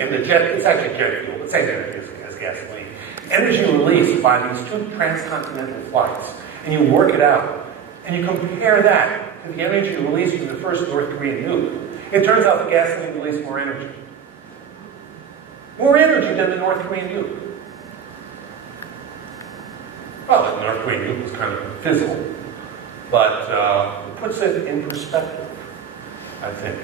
and the jet, it's actually jet fuel, it's same as gasoline. Energy released by these 2 transcontinental flights, and you work it out, and you compare that to the energy released from the first North Korean nuke. It turns out the gasoline released more energy. More energy than the North Korean nuke. Well, the North Korean nuke was kind of a fizzle, but it puts it in perspective, I think.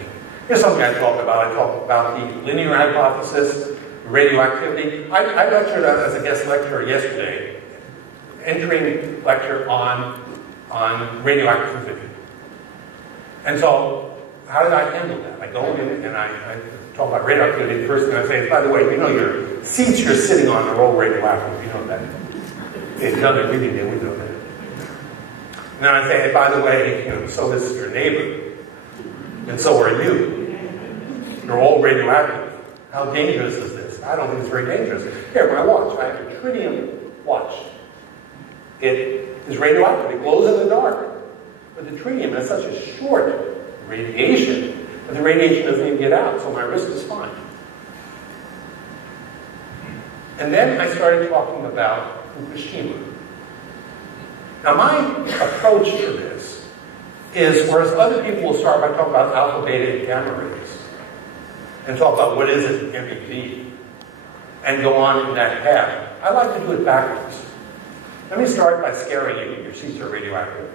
Here's something I talk about. I talk about the linear hypothesis, radioactivity. I lectured as a guest lecturer yesterday, entering lecture on radioactivity. And so, how did I handle that? I go in and I talk about radioactivity. The first thing I say is, by the way, you know your seats you're sitting on are all radioactive. You know that. It's done it, we know that. And then I say, hey, by the way, you know, so is your neighbor. And so are you. You're all radioactive. How dangerous is this? I don't think it's very dangerous. Here, my watch. I have a tritium watch. It is radioactive. It glows in the dark. But the tritium has such a short radiation that the radiation doesn't even get out, so my wrist is fine. And then I started talking about Fukushima. Now my approach to this is, whereas other people will start by talking about alpha, beta, and gamma rays, and talk about what is it, MEV, and go on in that path, I like to do it backwards. Let me start by scaring you. Your seats are radioactive.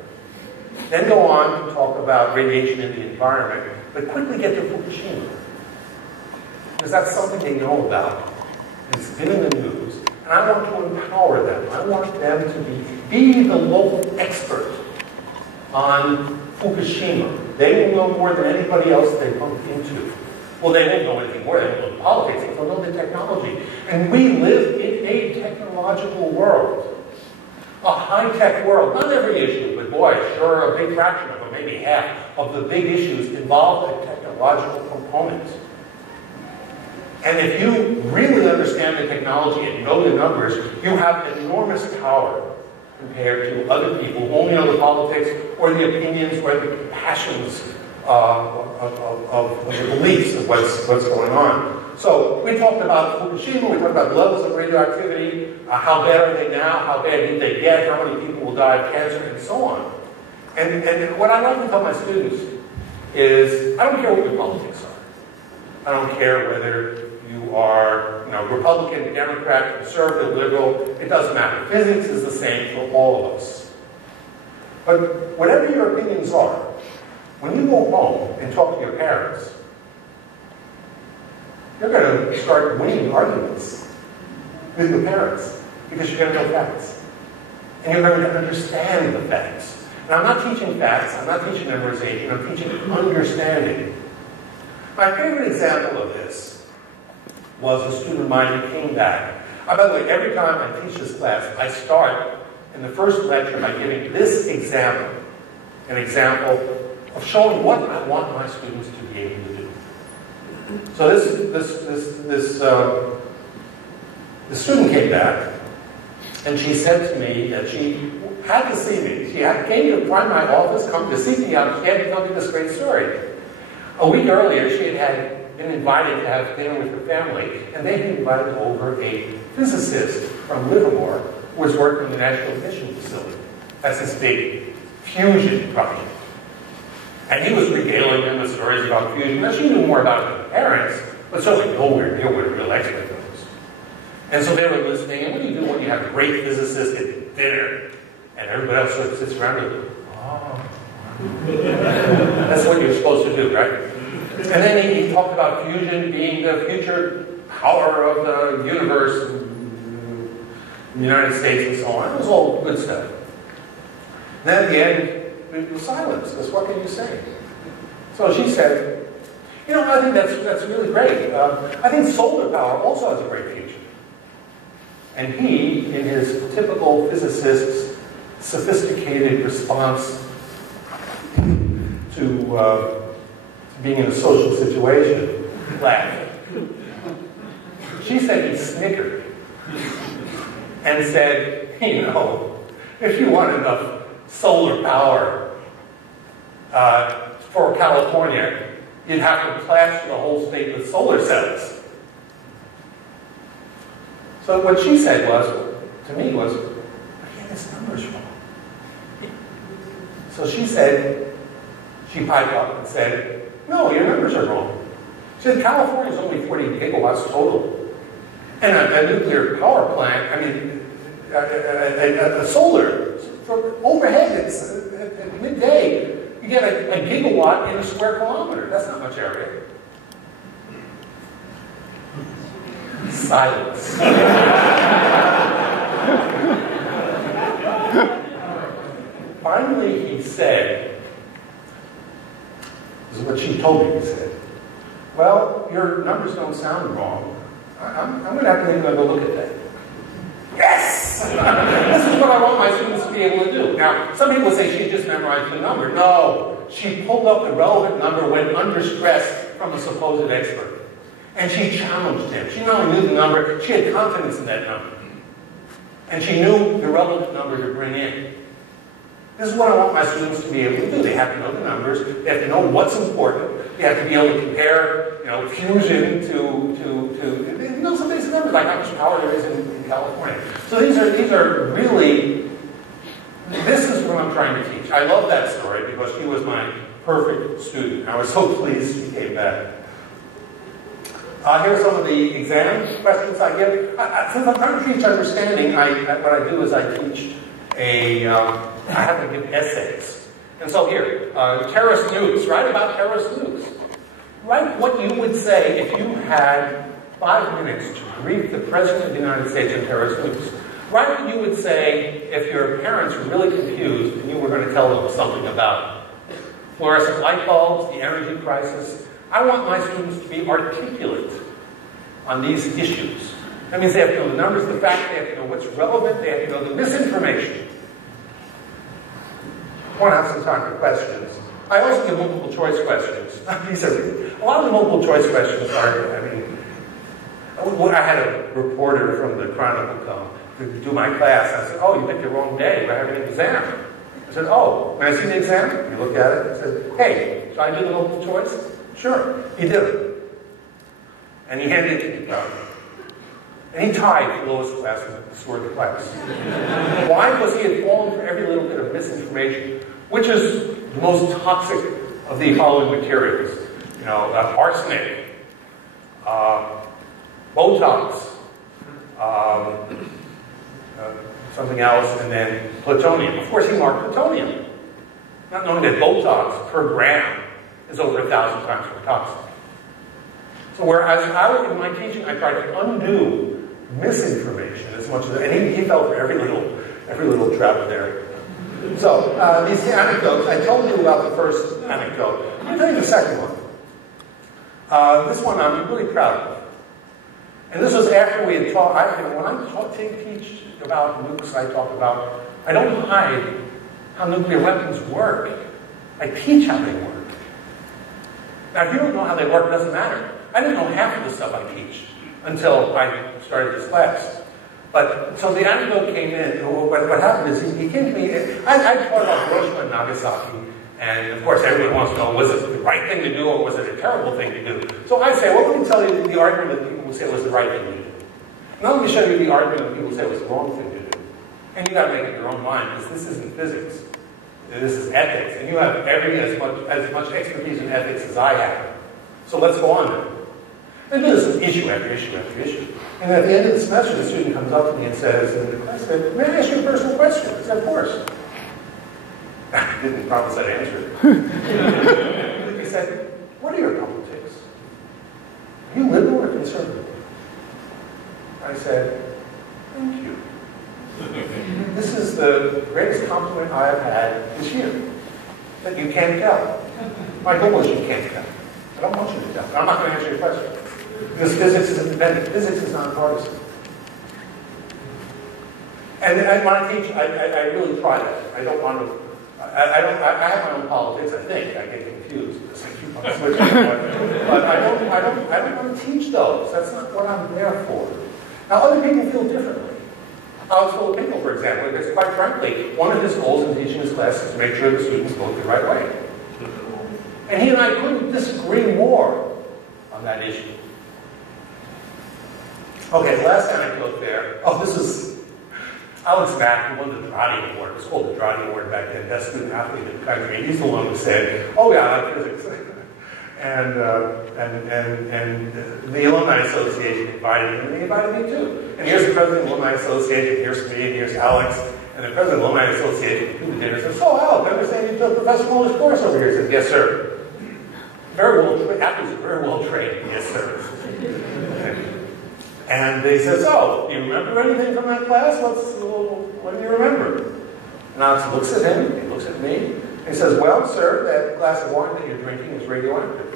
Then go on to talk about radiation in the environment, but quickly get to Fukushima. Because that's something they know about. It's been in the news. And I want to empower them. I want them to be the local expert on Fukushima. They will know more than anybody else they bump into. Well, they won't know anything more. They won't know politics. They'll know the technology. And we live in a technological world. A high-tech world. Not every issue, but boy, sure, a big fraction of them, maybe half of the big issues involve a technological component. And if you really understand the technology and know the numbers, you have enormous power compared to other people who only know the politics or the opinions or the passions of the beliefs of what's going on. So we talked about Fukushima, we talked about levels of radioactivity, how bad are they now, how bad did they get, how many people will die of cancer, and so on. And what I like to tell my students is, I don't care what your politics are. I don't care whether you are, Republican, Democrat, conservative, liberal, it doesn't matter. Physics is the same for all of us. But whatever your opinions are, when you go home and talk to your parents, you're going to start winning arguments with your parents because you're going to know facts. And you're going to understand the facts. And I'm not teaching facts, I'm not teaching memorization, I'm teaching understanding. My favorite example of this was a student of mine who came back. By the way, every time I teach this class, I start in the first lecture by giving this example, an example of showing what I want my students to be able to do. So the student came back, and she said to me that she had to see me. She came to find my office, come to see me. She had to tell me this great story. A week earlier, she had been invited to have dinner with her family, and they had invited over a physicist from Livermore who was working in the National Mission Facility. That's this big fusion project. And he was regaling them with stories about fusion. Now, she knew more about it than her parents, but certainly nowhere near what a real expert knows. And so they were listening, and what do you do when you have a great physicist at dinner, and everybody else sort of sits around and goes, oh. That's what you're supposed to do, right? And then he talked about fusion being the future power of the universe in the United States and so on. It was all good stuff. Then at the end, we were silence, because what can you say? So she said, I think that's really great. I think solar power also has a great future. And he, in his typical physicist's sophisticated response to being in a social situation, laughed. She said he snickered and said, if you want enough solar power for California, you'd have to plaster the whole state with solar cells. So what she said was, to me was, yeah, this number's wrong. So she said, she piped up and said, no, your numbers are wrong. She said, California's only 40 gigawatts total. And a nuclear power plant, I mean, a solar, for overhead, it's at midday, you get a gigawatt in a square kilometer. That's not much area. Silence. Finally, he said, this is what she told me he said, well, your numbers don't sound wrong. I'm going to have to go look at that. Yes! This is what I want my students to be able to do. Now, some people say she just memorized the number. No, she pulled up the relevant number when under stress from a supposed expert. And she challenged him. She not only knew the number, she had confidence in that number. And she knew the relevant number to bring in. This is what I want my students to be able to do. They have to know the numbers. They have to know what's important. They have to be able to compare, fusion to some basic numbers, like how much power there is in California. So these are really, this is what I'm trying to teach. I love that story because she was my perfect student. I was so pleased she came back. Here are some of the exam questions I give. Since I'm trying to teach understanding, what I do is I teach I have to give essays. And so here, terrorist nukes, write about terrorist nukes. Write what you would say if you had 5 minutes to brief the President of the United States on terrorist nukes. Write what you would say if your parents were really confused and you were going to tell them something about fluorescent light bulbs, the energy crisis. I want my students to be articulate on these issues. That means they have to know the numbers, the facts, they have to know what's relevant, they have to know the misinformation. I want to have some time for questions. I also give multiple choice questions. A lot of the multiple choice questions are, I had a reporter from the Chronicle come to do my class. I said, oh, you picked the wrong day, we're having an exam. I said, oh, can I see the exam? He looked at it and said, hey, should I do the multiple choice? Sure. He did it. And he handed it to the crowd. And he tied the lowest class and scored the class. Why? Because he had fallen for every little bit of misinformation, which is the most toxic of the following materials. Arsenic, Botox, something else, and then plutonium. Of course, he marked plutonium, not knowing that Botox per gram is over 1,000 times more toxic. So whereas in my teaching, I tried to undo misinformation as much as, and he fell for every little trap there. So these anecdotes, I told you about the first anecdote. I'll tell you the second one. This one I'm really proud of. And this was after we had taught, when I teach about nukes, I don't hide how nuclear weapons work. I teach how they work. Now, if you don't know how they work, it doesn't matter. I didn't know half of the stuff I teach until I started this class. But, so the anecdote came in, what happened is he came to me, I taught about Hiroshima and Nagasaki, and of course everyone wants to know, was it the right thing to do or was it a terrible thing to do? So I say, well, let me tell you the argument that people will say was the right thing to do. Now let me show you the argument that people say was the wrong thing to do. And you got to make up your own mind, because this isn't physics. This is ethics, and you have as much expertise in ethics as I have. So let's go on then. And this is issue after issue after issue. And at the end of the semester, the student comes up to me and says, may I ask you a personal question? I said, of course. I didn't promise I'd answer it. He said, what are your politics? Are you liberal or conservative? I said, thank you. This is the greatest compliment I have had this year. That you can't tell. My goal is you can't tell. I don't want you to tell. I'm not going to answer your question. Because physics is independent. Physics is nonpartisan. And when I teach, I really try that. I don't want to. I have my own politics. I think I get confused because I keep on switching. But I don't want to teach those. That's not what I'm there for. Now, other people feel differently. Alex Filipino, for example, because quite frankly, one of his goals in teaching his class is to make sure the students vote the right way. And he and I couldn't disagree more on that issue. Okay, last anecdote there. Oh, this is Alex Mack, who won the Dradi Award. It was called the Dradi Award back then, best student athlete in the country. And he's the one who said, oh yeah, I like physics. and the Alumni Association invited him, and they invited me too. And here's the president of the Alumni Association, here's me, and here's Alex. And the president of the Alumni Association came to the dinner and said, so Alex, I understand you took Professor Muller's course over here. He said, yes, sir. Very well trained. Athletes are very well trained. Yes, sir. And they said, so, do you remember anything from that class? What do you remember? And Alex looks at him, he looks at me, and he says, well, sir, that glass of wine that you're drinking is radioactive.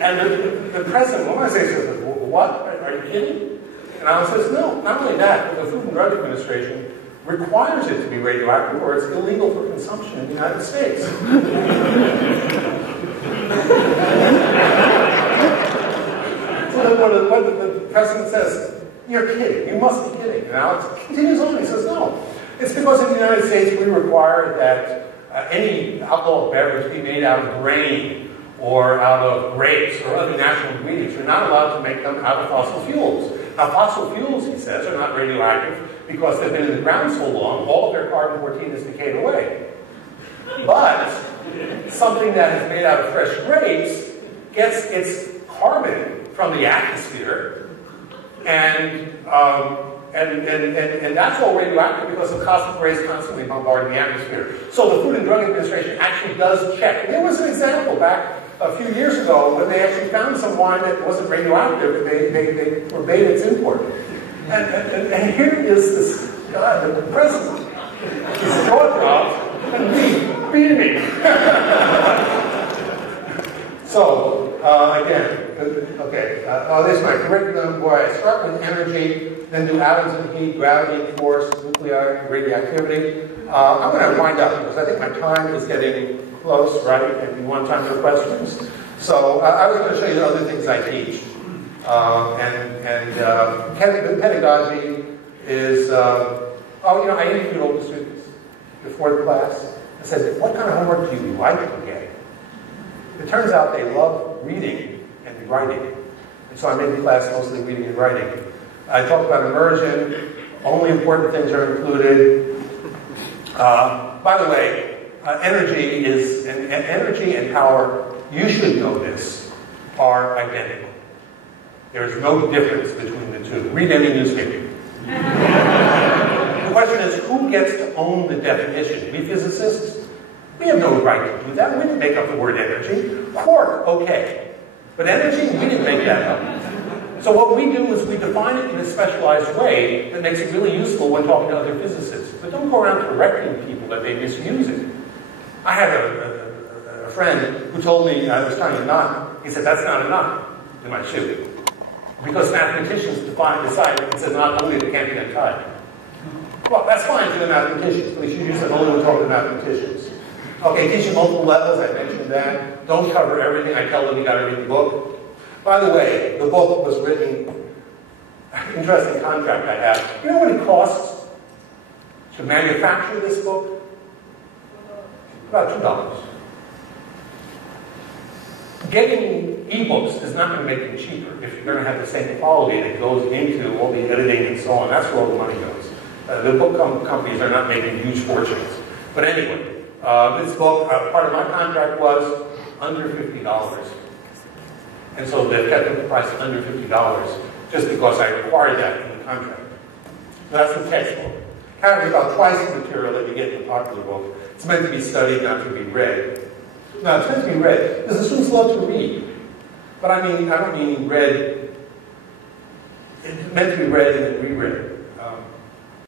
And the president of the organization says, what? Are you kidding? And Alex says, no, not only that, but the Food and Drug Administration requires it to be radioactive or it's illegal for consumption in the United States. So what the president says, you're kidding, you must be kidding. And Alex continues on, he says, no. It's because in the United States we require that any alcoholic beverage be made out of grain or out of grapes or other natural ingredients. You're not allowed to make them out of fossil fuels. Now, fossil fuels, he says, are not radioactive because they've been in the ground so long, all of their carbon-14 has decayed away. But something that is made out of fresh grapes gets its carbon from the atmosphere, and that's all radioactive because the cosmic rays constantly bombarding the atmosphere. So the Food and Drug Administration actually does check. And there was an example back a few years ago when they actually found some wine that wasn't radioactive, they forbade its import. And here is this guy, the president, his jaw dropped, and me beaming. So, again, okay, this is my curriculum where I start with energy, then do atoms and heat, gravity and force, nuclei, radioactivity. I'm going to wind up because I think my time is getting close, right? And we want time for questions. So I was going to show you the other things I teach. Pedagogy is, I interviewed all the students before the class. I said, what kind of homework do you like to get? It turns out they love reading and writing. And so I made the class mostly reading and writing. I talked about immersion. Only important things are included. By the way, energy and power, you should know this, are identical. There is no difference between the two. Read any newspaper. The question is, who gets to own the definition? We physicists? We have no right to do that. We didn't make up the word energy. Quark, okay. But energy, we didn't make that up. So what we do is we define it in a specialized way that makes it really useful when talking to other physicists. But don't go around correcting people that they misuse it. I had a friend who told me I was tying a knot. He said, that's not a knot in my shoe. Because mathematicians decide it's a knot only that can't be untied. Well, that's fine for the mathematicians, but you should use it only when talking to mathematicians. Okay, teaching multiple levels, I mentioned that. Don't cover everything. I tell them you got to read the book. By the way, the book was written, interesting contract I have. You know what it costs to manufacture this book? About $2. Getting ebooks is not going to make it cheaper if you're going to have the same quality that goes into all the editing and so on. That's where all the money goes. The book companies are not making huge fortunes. But anyway, this book, part of my contract was under $50. And so they've kept the price under $50 just because I required that in the contract. So that's the textbook. Carries about twice the material that you get in a popular book. It's meant to be studied, not to be read. Now, it's meant to be read, because the students love to read. But I don't mean read, it's meant to be read and then reread.